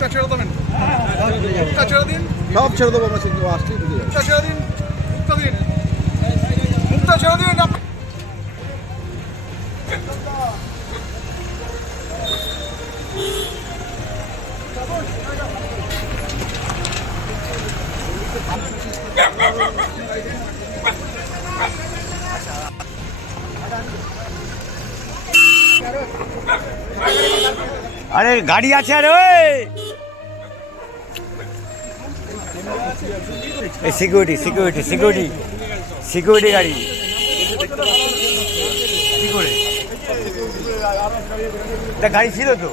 মুখটা ছেড়ে দেবেন। মুখটা ছেড়ে দিন। সব ছেড়ে দেবো আমরা সেগুলো আসলেই বুঝে যাবে মুখটা ছেড়ে দিন। মুখটা দিন। মুখটা ছেড়ে দিন আপ- আরে গাড়ি আছে আরে ওই! সিকিউরিটি সিকিউরিটি সিকিউরিটি সিকিউরিটি গাড়ি। তা গাড়ি ছিল তো।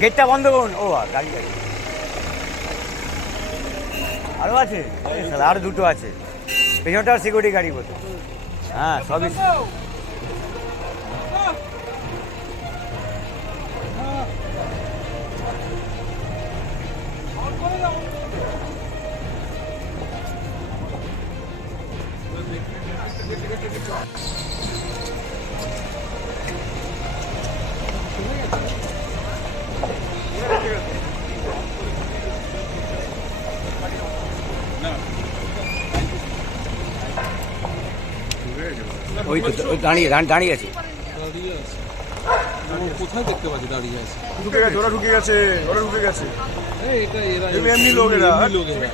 গেটটা বন্ধ করুন। ও গাড়ি গাড়ি। আরও আছে? আরও দুটো আছে। পেছনটাও সিকিউরিটি গাড়ি বলতো হ্যাঁ সবই ওই তো দাঁড়িয়ে দাঁড়িয়ে- আছে। দাঁড়িয়ে আছে। কোথায় দেখতে পাচ্ছি দাঁড়িয়ে আছে? ঢুকে গেছে ওরা ঢুকে গেছে ওরা ঢুকে গেছে। এটা এরা এমনি লোক এরা। এমনি লোক এরা।